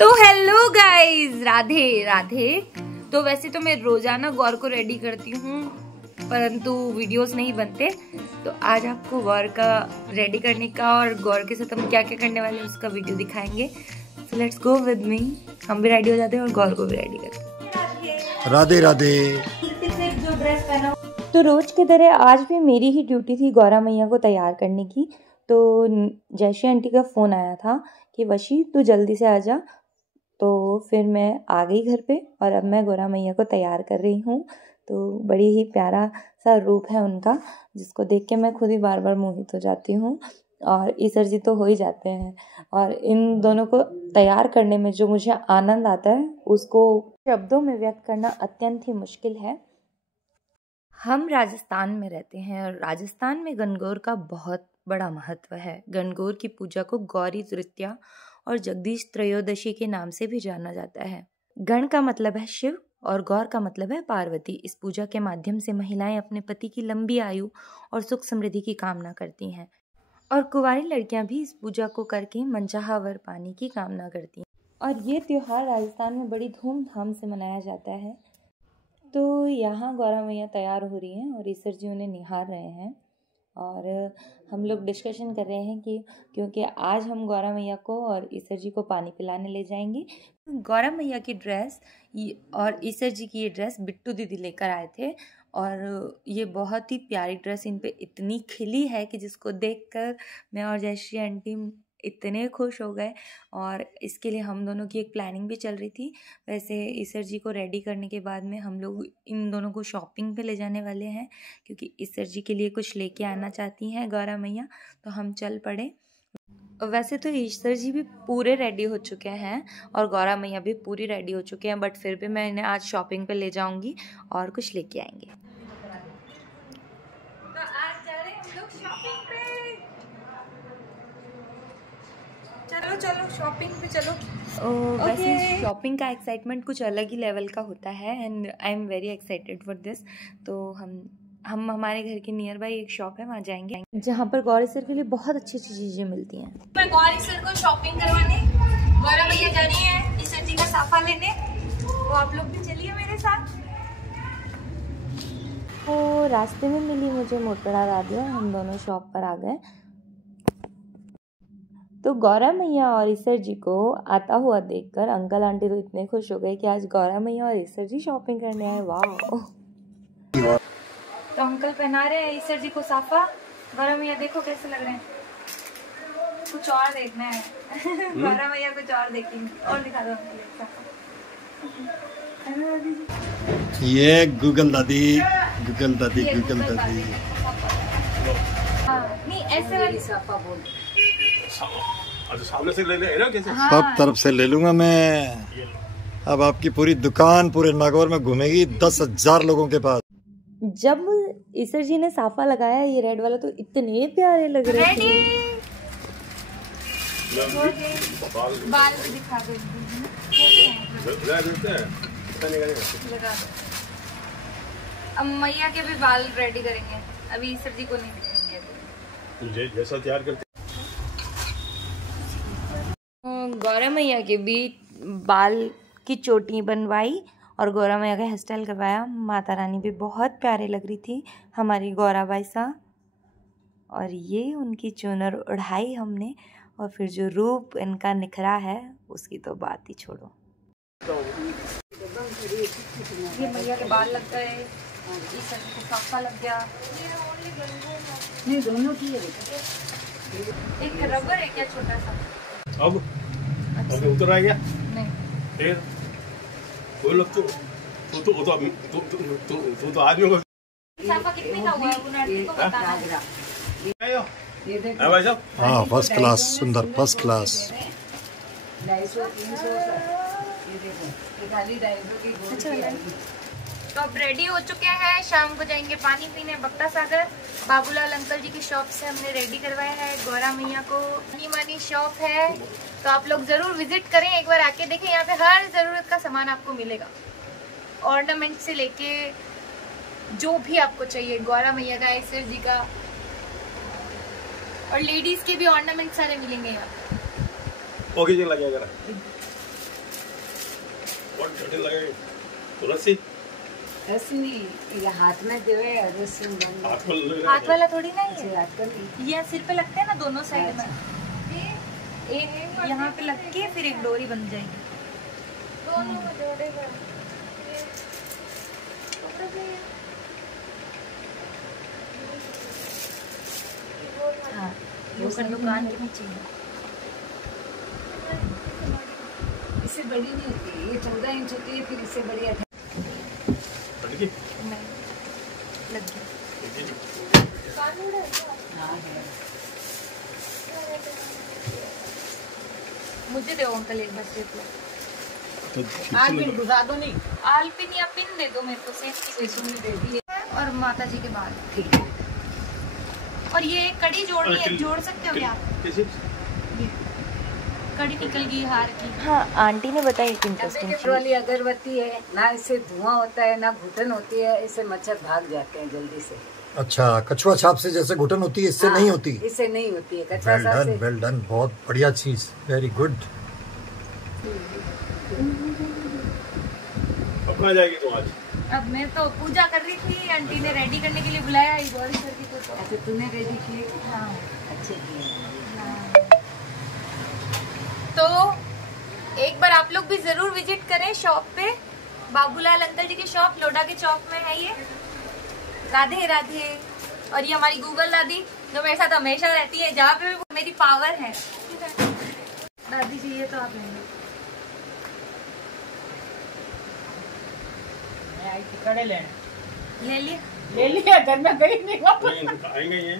तो hello guys, Radhe Radhe. तो वैसे तो मैं रोजाना गौर को रेडी करती हूँ, परंतु वीडियोस नहीं बनते। तो आज आपको गौर का रेडी करने का और गौर के साथ हम क्या क्या करने वाले हैं उसका वीडियो दिखाएंगे। So let's go with me. हम भी रेडी हो जाते हैं और गौर को भी रेडी करते हैं। राधे राधे। जो ड्रेस पहना तो रोज की तरह आज भी मेरी ही ड्यूटी थी गौरा मैया को तैयार करने की। तो जैशी आंटी का फ़ोन आया था कि वशी तू जल्दी से आ जा। तो फिर मैं आ गई घर पे और अब मैं गौरा मैया को तैयार कर रही हूँ। तो बड़ी ही प्यारा सा रूप है उनका, जिसको देख के मैं खुद ही बार बार मोहित हो जाती हूँ और ईसर जी तो हो ही जाते हैं। और इन दोनों को तैयार करने में जो मुझे आनंद आता है उसको शब्दों में व्यक्त करना अत्यंत ही मुश्किल है। हम राजस्थान में रहते हैं और राजस्थान में गणगौर का बहुत बड़ा महत्व है। गणगौर की पूजा को गौरी तृतीया और जगदीश त्रयोदशी के नाम से भी जाना जाता है। गण का मतलब है शिव और गौर का मतलब है पार्वती। इस पूजा के माध्यम से महिलाएं अपने पति की लंबी आयु और सुख समृद्धि की कामना करती हैं और कुंवारी लड़कियां भी इस पूजा को करके मनचाहा वर पाने की कामना करती हैं। और ये त्योहार राजस्थान में बड़ी धूमधाम से मनाया जाता है। तो यहाँ गौरा मैया तैयार हो रही हैं और ईसर जी उन्हें निहार रहे हैं और हम लोग डिस्कशन कर रहे हैं कि क्योंकि आज हम गौरा मैया को और ईसर जी को पानी पिलाने ले जाएंगे। गौरा मैया की ड्रेस और ईसर जी की ये ड्रेस बिट्टू दीदी लेकर आए थे और ये बहुत ही प्यारी ड्रेस इन पे इतनी खिली है कि जिसको देखकर मैं और जयश्री आंटी इतने खुश हो गए। और इसके लिए हम दोनों की एक प्लानिंग भी चल रही थी। वैसे ईसर जी को रेडी करने के बाद में हम लोग इन दोनों को शॉपिंग पे ले जाने वाले हैं, क्योंकि ईसर जी के लिए कुछ लेके आना चाहती हैं गौरा मैया। तो हम चल पड़े। वैसे तो ईसर जी भी पूरे रेडी हो चुके हैं और गौरा मैया भी पूरी रेडी हो चुके हैं, बट फिर भी मैं इन्हें आज शॉपिंग पे ले जाऊंगी और कुछ लेके आएंगे। तो आज जा रहे हैं हम लोग शॉपिंग पे। चलो चलो शॉपिंग पे चलो। वैसे शॉपिंग का एक्साइटमेंट कुछ अलग ही लेवल का होता है and I am very excited for this. तो हम हमारे घर के नियर बाई एक शॉप है, वहाँ जाएंगे जहाँ पर गौरी सर के लिए बहुत अच्छी अच्छी चीजें मिलती हैं। मैं गौरी सर को शॉपिंग करवाने गौरा मैया जा रही है ईसर जी का साफा लेने, तो आप लोग भी चलिए मेरे साथ। तो रास्ते में मिली मुझे मोटड़ा राधिया, हम दोनों शॉप पर आ गए। तो गौरा मैया और ईसर जी को आता हुआ देखकर अंकल आंटी तो इतने खुश हो गए कि आज गौरा मैया और ईसर जी शॉपिंग करने आए। वाह। तो अंकल पहना रहे हैं ईसर जी को साफा। गौरा मैया देखो कैसे लग रहे हैं। कुछ और देखना है। गौरा मैया कुछ और देखेंगे और दिखा दो अंकल साफा। ये गूगल दादी गूगल दादी गूगल दादी। नहीं ऐसे वाली साफा बोल। सामने से ले ले ना कैसे? सब तरफ से ले लूंगा मैं। अब आपकी पूरी दुकान पूरे नागौर में घूमेगी 10,000 लोगों के पास। जब ईसर जी ने साफा लगाया ये रेड वाला तो इतने प्यारे लग रहे थे। बाल भी दिखा दो। लगा दो। अब मैया के भी बाल रेडी करेंगे, अभी ईसर जी को नहीं दिखाएंगे। जैसा तैयार करते गौरा मैया के भी बाल की चोटी बनवाई और गौरा मैया का हेयर स्टाइल करवाया। माता रानी भी बहुत प्यारे लग रही थी हमारी गौरा बाईसा। और ये उनकी चुनर उड़ाई हमने और फिर जो रूप इनका निखरा है उसकी तो बात ही छोड़ो। ये मैया के बाल लग गए, ईसर जी को साफा लग गया। नहीं दोनों की है। एक रबर है क्या छोटा सा? अब उतर आ गया नहीं फिर कोई लोग तो आदमी को साफा कितने का हुआ है उन्हें को बताना। भाई साहब हाँ फर्स्ट क्लास, सुंदर फर्स्ट क्लास। अच्छा तो अब रेडी हो चुके हैं, शाम को जाएंगे पानी पीने बक्ता सागर। बाबूलाल अंकल जी की शॉप से हमने रेडी करवाया है गौरा मैया को। मानी शॉप है तो आप लोग जरूर विजिट करें, एक बार आके देखें। यहाँ पे हर जरूरत का सामान आपको मिलेगा, ऑर्नामेंट से लेके जो भी आपको चाहिए गौरा मैया का, ईसर जी का और लेडीज के भी ऑर्नामेंट सारे मिलेंगे यहाँ। ओके जी लग जाएगा। बहुत जटिल लगे तुलसी ऐसे नहीं, ये हाथ में देवे रस्सी बंद। हाथ वाला थोड़ी ना ऐसे हाथ कर ली। ये सिर पे लगते हैं ना दोनों साइड में, एक यहाँ पे लग के फिर एक डोरी बन जाएगी। दोनों में जोड़ेगा। हाँ, दुकान के नीचे इससे बड़ी नहीं होती, ये 14 इंच होती है, फिर इससे बड़ी लग गई। हाँ है। मुझे दो अंकल एक बस रिप्लाई। आज भी घुसा दो नहीं। आलपिन या पिन दे दो मेरे को, सेफ्टी सुनने दे दी और माता जी के बाल। ठीक है। और ये कड़ी जोड़नी है, जोड़ सकते हो क्या? कड़ी निकल गई हार की। हाँ, आंटी ने बताई एक इंटरेस्टिंग चीज। वाली अगरबत्ती है ना, इससे धुआं होता है ना घुटन होती है, इससे मच्छर भाग जाते हैं जल्दी से। अच्छा, कछुआ छाप से जैसे घुटन होती है, इससे नहीं होती? इससे नहीं होती है कछुआ छाप से। वेल डन, बहुत बढ़िया चीज, वेरी गुड। अपना जाएगी तो आज। अब मैं तो पूजा कर रही थी, आंटी ने रेडी करने के लिए बुलाया गौरी सर जी को। तो अच्छा, तूने रेडी किए? हाँ, अच्छे किए। तो एक बार आप लोग भी जरूर विजिट करें शॉप पे। बाबूलाल अंकल जी की शॉप लोडा के चौक में है ये। राधे राधे। और ये हमारी गूगल दादी जो मेरे साथ हमेशा रहती है, जहाँ पे भी मेरी पावर है। दादी चाहिए तो आप कड़े ले लिया, घर में गई नहीं आएंगे।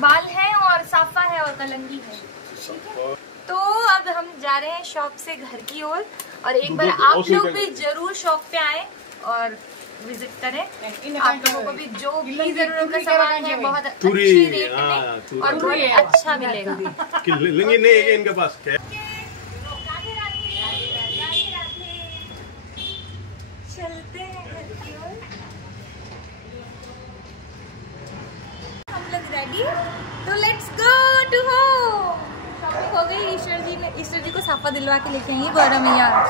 बाल है और साफा है और कलंगी है। तो अब हम जा रहे हैं शॉप से घर की ओर। और एक बार आप लोग भी जरूर शॉप पे आए और विजिट करें। आप लोगों को भी जो भी जरूरत का सामान है बहुत अच्छी रेट में और बहुत अच्छा मिलेगा। लेंगे नहीं है इनके पास क्या? चलते हैं घर की ओर। हम लोग रेडी, तो let's go to home. Shopping हो गई। ईश्वर जी को साफा दिलवा के लेके आएंगे गौरा मैया आज।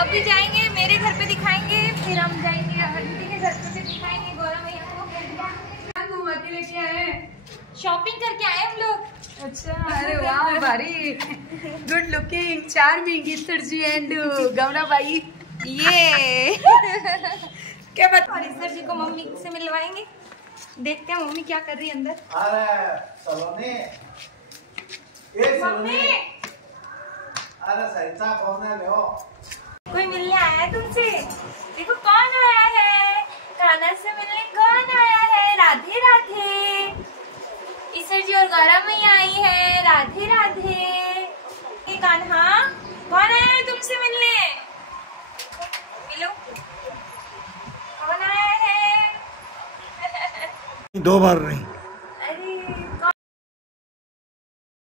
अब भी जाएंगे मेरे घर पे दिखाएंगे, फिर हम जाएंगे आंटी के घर पे दिखाएंगे गौरा मैया को। घुमा के लेके आए, शॉपिंग करके आए हम लोग। अच्छा, अरे वाह, भारी good looking, charming Ishwar ji and Gaura Bai. ये क्या बात। और ईश्वर जी को मम्मी से मिलवाएंगे। देखते हैं मम्मी क्या कर रही है अंदर। मम्मी, कोई मिलने आया है तुमसे? देखो कौन आया है, कान्हा से मिलने कौन आया है। राधे राधे। ईश्वर जी और गौरा मैया आई है। राधे राधे। ये कान्हा, कौन आया है तुमसे मिलने? मिलो, कौन आया है? 2 बार नहीं। अरे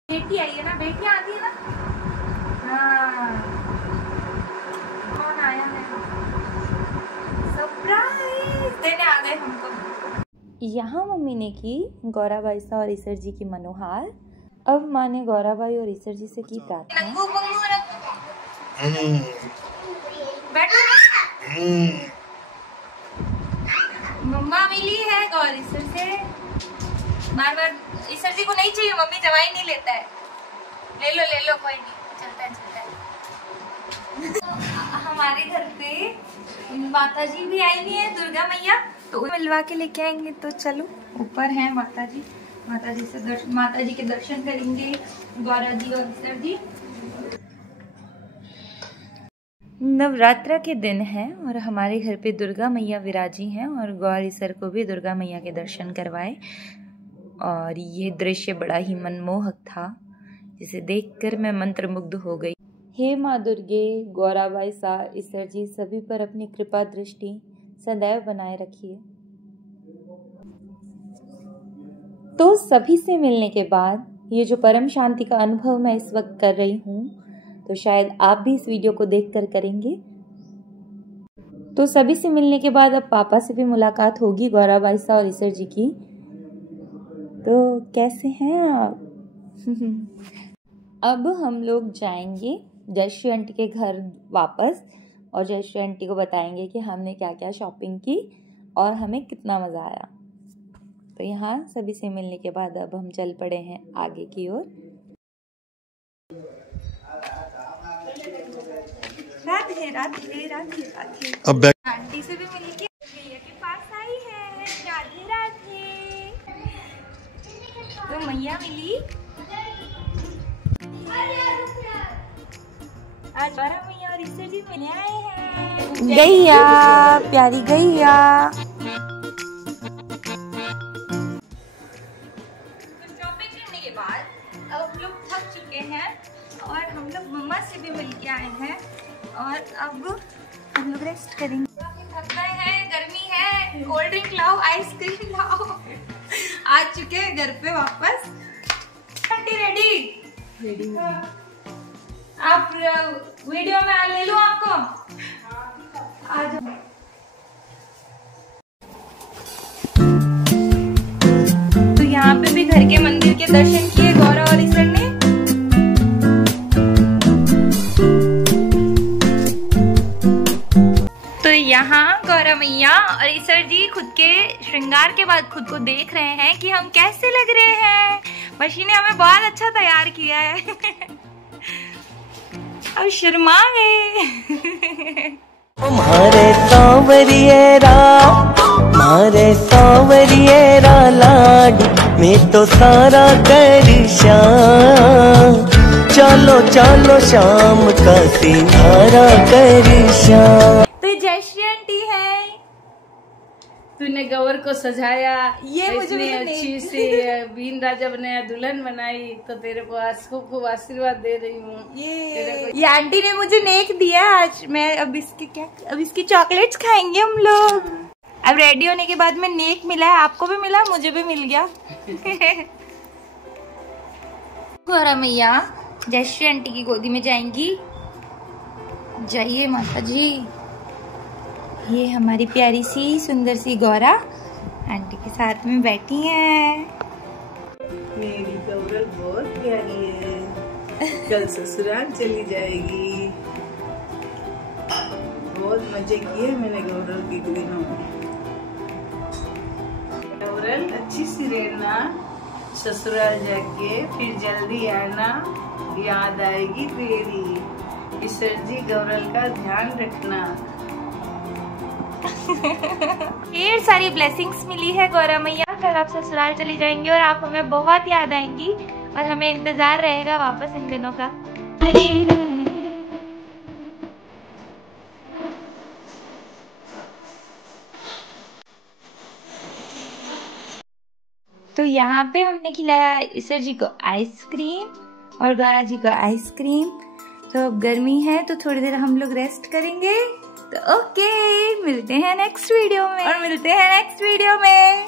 बेटी आई है ना, बेटियां आती है ना। हाँ, कौन आया है? सरप्राइज देने आ गए हमको। यहाँ मम्मी ने की गौराबाई सा और ईश्वर जी की मनोहार। अब माँ ने गौराबाई और ईश्वर जी से की प्रार्थना। मम्मा मिली है गौर ईश्वर से। बार बार ईश्वर जी को नहीं चाहिए, मम्मी दवाई नहीं लेता है। ले लो कोई नहीं, चलता है। हमारे घर पे माता जी भी आई हुई है, दुर्गा मैया, तो मिलवा के लेके आएंगे। तो चलो, ऊपर है माता जी के दर्शन करेंगे गौरा जी और ईश्वर जी। नवरात्रा के दिन हैं और हमारे घर पे दुर्गा मैया विराजी हैं और गौरी सर को भी दुर्गा मैया के दर्शन करवाए। और ये दृश्य बड़ा ही मनमोहक था, जिसे देखकर मैं मंत्रमुग्ध हो गई। हे माँ दुर्गे, गौराबाई सा, ईश्वर जी सभी पर अपनी कृपा दृष्टि सदैव बनाए रखिए। तो सभी से मिलने के बाद ये जो परम शांति का अनुभव मैं इस वक्त कर रही हूँ, तो शायद आप भी इस वीडियो को देखकर करेंगे। तो सभी से मिलने के बाद अब पापा से भी मुलाकात होगी, गौराबाई सा और ईश्वर जी की। तो कैसे हैं आप? अब हम लोग जाएंगे जयश्री आंटी के घर वापस और जयश्री आंटी को बताएंगे कि हमने क्या क्या शॉपिंग की और हमें कितना मज़ा आया। तो यहाँ सभी से मिलने के बाद अब हम चल पड़े हैं आगे की ओर। राधे राधे राधे राधे। अब आंटी से भी मिल के भैया के पास आई है। राधे राधे। तो मैया मिली आज, मैया और इससे भी मिले आए हैं। गैया, प्यारी गैया। शॉपिंग करने के बाद अब हम लोग थक चुके हैं और हम लोग मम्मा से भी मिल के आए हैं और अब हम लोग रेस्ट करेंगे। थक गए हैं, गर्मी है, कोल्ड ड्रिंक लाओ, आइसक्रीम लाओ। आ चुके हैं घर पे वापस। Aunty ready? आप वीडियो में ले लूं आपको? आ जाओ। तो यहाँ पे भी घर के मंदिर के दर्शन किए गौरव और ईसर ने। तो यहाँ गौरव मैया और ईसर जी खुद के श्रृंगार के बाद खुद को देख रहे हैं कि हम कैसे लग रहे हैं। वशी ने हमें बहुत अच्छा तैयार किया है। अब शर्मा गए। मारे सावरियेरा लाड में तो सारा करिशा। चलो चलो शाम का सिंगारा करिशा। तो जयश्री आंटी है। तूने गौर को सजाया, ये मुझे इतनी अच्छी से बीन राजा बनाया, दुल्हन बनाई, तो तेरे को आज खूब आशीर्वाद दे रही हूँ। ये आंटी ने मुझे नेक दिया आज। मैं अब इसकी चॉकलेट्स खाएंगे हम लोग। अब रेडी होने के बाद में नेक मिला है, आपको भी मिला, मुझे भी मिल गया। गौरा मैया जयश्री आंटी की गोदी में जाएंगी। जाइए माता जी। ये हमारी प्यारी सी सुंदर सी गौरा आंटी के साथ में बैठी हैं। मेरी गौरव बहुत प्यारी है, कल ससुराल चली जाएगी। बहुत मजे किए मैंने गौरव के दिनों में। गौरव अच्छी सी रहना, ससुराल जाके फिर जल्दी आना, याद आएगी तेरी। ईश्वर जी गौरव का ध्यान रखना। ढेर सारी ब्लेसिंग्स मिली है गौरा मैया। कल आप ससुराल चली जाएंगी और आप हमें बहुत याद आएंगी और हमें इंतजार रहेगा वापस इन दिनों का। तो यहाँ पे हमने खिलाया ईसर जी को आइसक्रीम और गौरा जी को आइसक्रीम। तो अब गर्मी है तो थोड़ी देर हम लोग रेस्ट करेंगे। तो ओके, मिलते हैं नेक्स्ट वीडियो में।